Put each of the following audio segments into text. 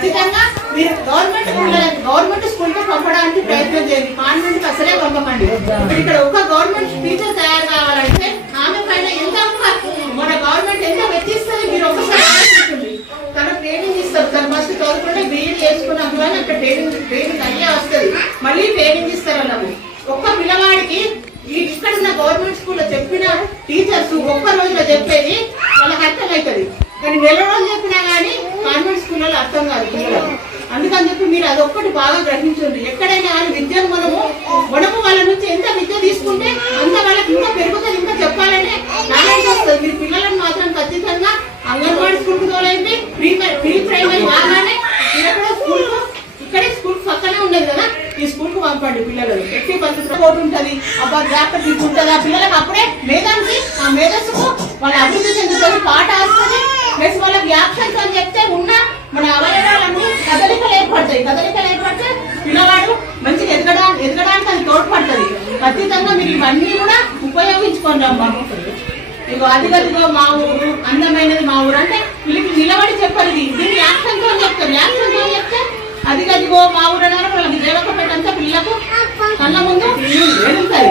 ఖచ్చితంగా మీరు government school కి పంపడానికి ప్రయత్నం చేయండి. కాన్వెంట్ కి అసలే పంపకండి. ఇక్కడ ఒక గవర్నమెంట్ టీచర్ తయారు కావాలంటే ఆమె పైన ఎంత మన గవర్నమెంట్ ఎంత వెచ్చిస్తుంది మీరు ఒకసారి ఆలోచించండి. తన ట్రైనింగ్ ఇస్తారు. తను ఫస్ట్ చదువుకుంటే బీఈడీ చేసుకున్నాం కానీ అక్కడ ట్రైనింగ్ అయ్యే వస్తుంది. మళ్ళీ ట్రైనింగ్ ఇస్తారు అన్నాము. ఒక్క పిల్లవాడికి ఇక్కడ ఉన్న గవర్నమెంట్ స్కూల్లో చెప్పిన టీచర్స్ ఒక్క రోజులో చెప్పేది వాళ్ళకి అర్థమవుతుంది. కానీ నెల రోజులు చెప్పినా కానీ కాన్వెంట్ స్కూళ్ళలో అర్థం కాదు పిల్లలకు. అందుకని చెప్పి మీరు అదొక్కటి బాగా గ్రహించండి. ఎక్కడైనా కానీ విద్యను మనము వాళ్ళ నుంచి ఎంత విద్య తీసుకుంటే అంత వాళ్ళకి ఇంకా పెరుగుతుంది. ఇంకా చెప్పాలనే నాలెడ్జ్ వస్తుంది. మీరు పిల్లలను మాత్రం ఖచ్చితంగా అంగన్వాడీ స్కూల్కి తోలైంది. ప్రీ ప్రైమరీ బాగానే మీరు స్కూల్ ఇక్కడే స్కూల్ పక్కనే ఉండదు కదా, ఈ స్కూల్ కు పంపండి. పిల్లలు ఎట్టి పరిస్థితుల్లో పోటీ ఉంటుంది. అబ్బా జ్ఞాపకం తీసుకుంటుంది. ఆ పిల్లలకు అప్పుడే మేధానికి ఆ మేధస్సుకు వాళ్ళ అభివృద్ధి చెందుతుంది. పాట వస్తుంది. ప్లస్ వాళ్ళకి యాక్షన్స్ అని చెప్తే ఉన్న మన అవయవాలన్నీ కదలికలు ఏర్పడితే పిల్లవాడు మంచిగా ఎదగడానికి అది తోడ్పడుతుంది. ఖచ్చితంగా మీరు ఇవన్నీ కూడా ఉపయోగించుకోండి అమ్మా. ఇగో అదిగదిగో మా ఊరు అందమైనది మా ఊరు అంటే వీళ్ళకి నిలబడి చెప్పారు. దీన్ని యాక్షన్ తో చెప్తారు. యాక్షన్ తో చెప్తే అదిగదిగో మా ఊరు అన్నారు. వాళ్ళకి దేవకపేట అంతా పిల్లలకు కళ్ళ ముందు వెళ్తాయి.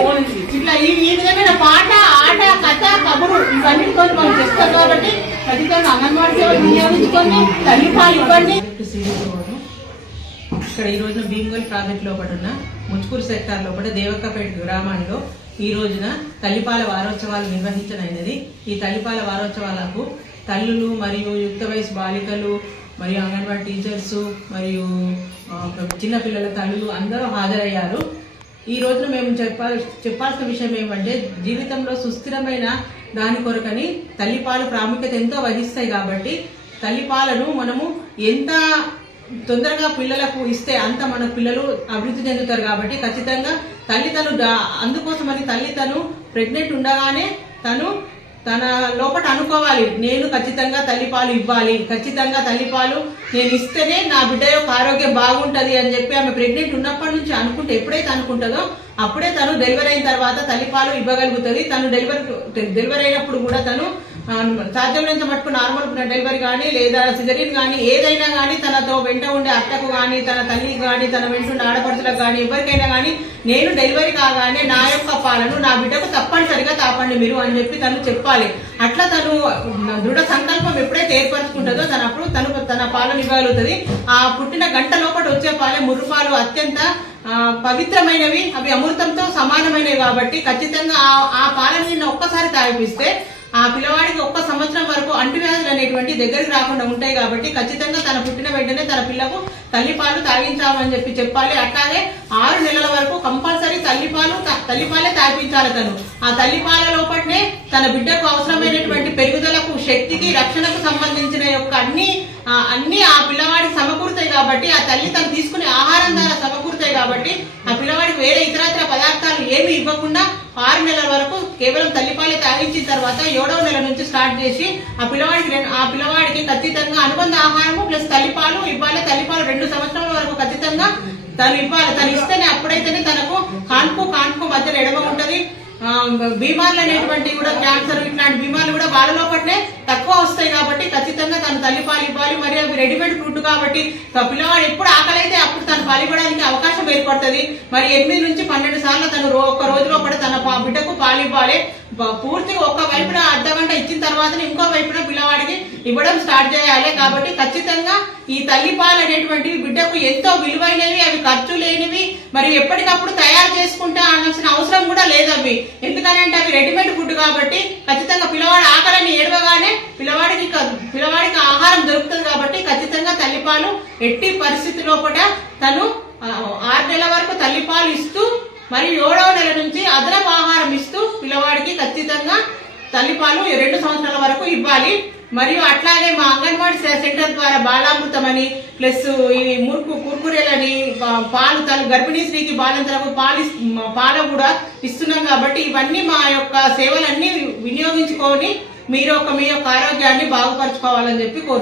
ఇట్లా ఈ విధంగా పాట ఆట కథ కబురు ఇవన్నిటితో మనం చేస్తాం. కాబట్టి ఖచ్చితంగా అంగన్వాడీ సేవలు వినియోగించుకొని తల్లిపాలు ఇవ్వండి. ఇక్కడ ఈ రోజున భీమ్గల్ ప్రాజెక్ట్ లోపల ఉన్న ముచ్కూరు సెక్టార్ లోపల దేవకపేట గ్రామంలో ఈ రోజున తల్లిపాల వారోత్సవాలు నిర్వహించనైనది. ఈ తల్లిపాల వారోత్సవాలకు తల్లులు మరియు యుక్త వయసు బాలికలు మరియు అంగన్వాడీ టీచర్స్ మరియు చిన్నపిల్లల తల్లులు అందరూ హాజరయ్యారు. ఈ రోజున మేము చెప్పాల్సిన విషయం ఏమంటే జీవితంలో సుస్థిరమైన దాని కొరకని తల్లిపాలు ప్రాముఖ్యత ఎంతో వహిస్తాయి. కాబట్టి తల్లిపాలను మనము ఎంత తొందరగా పిల్లలకు ఇస్తే అంత మన పిల్లలు అభివృద్ధి చెందుతారు. కాబట్టి ఖచ్చితంగా అందుకోసమని తల్లి ప్రెగ్నెంట్ ఉండగానే తన లోపల అనుకోవాలి, నేను ఖచ్చితంగా తల్లిపాలు ఇవ్వాలి, ఖచ్చితంగా తల్లిపాలు నేను ఇస్తేనే నా బిడ్డ యొక్క ఆరోగ్యం బాగుంటది అని చెప్పి ఆమె ప్రెగ్నెంట్ ఉన్నప్పటి నుంచి అనుకుంటే ఎప్పుడైతే అనుకుంటుందో అప్పుడే తను డెలివరీ అయిన తర్వాత తల్లిపాలు ఇవ్వగలుగుతుంది. తను డెలివరీ అయినప్పుడు కూడా తను సాధ్యమైనంత మటుకు నార్మల్ డెలివరీ కానీ లేదా సిజరీన్ కానీ ఏదైనా కానీ తనతో వెంట ఉండే అత్తకు కానీ తన తల్లికి కానీ తన వెంట ఉండే ఆడపడుచులకు కానీ ఎవరికైనా కానీ నేను డెలివరీ కాగానే నా యొక్క పాలను నా బిడ్డకు తప్పనిసరిగా తాపండి మీరు అని చెప్పి తను చెప్పాలి. అట్లా తను దృఢ సంకల్పం ఎప్పుడైతే ఏర్పరచుకుంటుందో తన పాలను ఇవ్వగలుగుతుంది. ఆ పుట్టిన గంట లోపల వచ్చే పాలే ముర్రు పాలు అత్యంత పవిత్రమైనవి, అవి అమృతంతో సమానమైనవి. కాబట్టి ఖచ్చితంగా ఆ పాలని ఒక్కసారి తాగిపిస్తే ఆ పిల్లవాడికి 1 సంవత్సరం వరకు అంటువ్యాధులు అనేటువంటి దగ్గరికి రాకుండా ఉంటాయి. కాబట్టి ఖచ్చితంగా తన పుట్టిన వెంటనే తన పిల్లకు తల్లిపాలు తాగించామని చెప్పాలి. అట్లాగే 6 నెలల వరకు కంపల్సరీ తల్లిపాలే తాగించాలి. ఆ తల్లిపాల లోపలనే తన బిడ్డకు అవసరమైనటువంటి పెరుగుదలకు, శక్తికి, రక్షణకు సంబంధించిన యొక్క అన్ని ఆ పిల్లవాడికి సమకూరుతాయి. కాబట్టి ఆ తల్లి తను తీసుకునే ఆహారం ద్వారా సమకూరుతాయి. కాబట్టి ఆ పిల్లవాడికి వేరే ఇతరత్ర పదార్థాలు ఏమి ఇవ్వకుండా 6 నెలల వరకు కేవలం తల్లిపాలే తాగించిన తర్వాత 7వ నెల నుంచి స్టార్ట్ చేసి ఆ పిల్లవాడికి ఖచ్చితంగా అనుబంధ ఆహారము ప్లస్ తల్లిపాలు ఇవ్వాలి. తల్లిపాలు 2 సంవత్సరాల వరకు ఖచ్చితంగా తను ఇవ్వాలి. తను ఇస్తేనే అప్పుడైతేనే తనకు కాన్పు మధ్యలో ఎడమ ఉంటది. బీమార్లు అనేటువంటి కూడా క్యాన్సర్ ఇట్లాంటి బీమార్లు కూడా వాళ్ళ లోపలనే తక్కువ వస్తాయి. కాబట్టి ఖచ్చితంగా తను తల్లిపాలు ఇవ్వాలి. మరి అవి రెడీమేడ్ ఫుడ్ కాబట్టి పిల్లవాడు ఎప్పుడు ఆకలి అయితే అప్పుడు తను పాలు ఇవ్వడానికి అవకాశం ఏర్పడుతుంది. మరి 8 నుంచి 12 సార్లు తను ఒక రోజు లోపల తన బిడ్డకు పాలు ఇవ్వాలి. పూర్తిగా ఒక వైపున అర్ధగంట ఇచ్చిన తర్వాత ఇంకో వైపున పిల్లవాడికి ఇవ్వడం స్టార్ట్ చేయాలి. కాబట్టి ఖచ్చితంగా ఈ తల్లిపాలు అనేటువంటివి బిడ్డకు ఎంతో విలువైనవి, అవి ఖర్చు లేనివి, మరి ఎప్పటికప్పుడు తయారు చేసుకుంటా అనాల్సిన అవసరం కూడా లేదు అవి. ఎందుకనంటే అవి రెడీమేడ్ ఫుడ్ కాబట్టి ఖచ్చితంగా పిల్లవాడు ఆకలిని ఏడవగానే పిల్లవాడికి ఆహారం దొరుకుతుంది. కాబట్టి ఖచ్చితంగా తల్లిపాలు ఎట్టి పరిస్థితి లోపల తను 6 నెలల వరకు తల్లిపాలు ఇస్తూ మరియు 7వ నెల నుంచి అదనపు ఆహారం ఇస్తూ పిల్లవాడికి ఖచ్చితంగా తల్లిపాలు 2 సంవత్సరాల వరకు ఇవ్వాలి. మరియు అట్లాగే మా అంగన్వాడీ సెంటర్ ద్వారా బాలామృతం అని ప్లస్ ఈ కుర్కురేలని పాలు గర్భిణీ స్త్రీకి బాలింతలకు పాలు కూడా ఇస్తున్నాం. కాబట్టి ఇవన్నీ మా యొక్క సేవలన్నీ వినియోగించుకొని మీ యొక్క ఆరోగ్యాన్ని బాగుపరచుకోవాలని చెప్పి కోరు.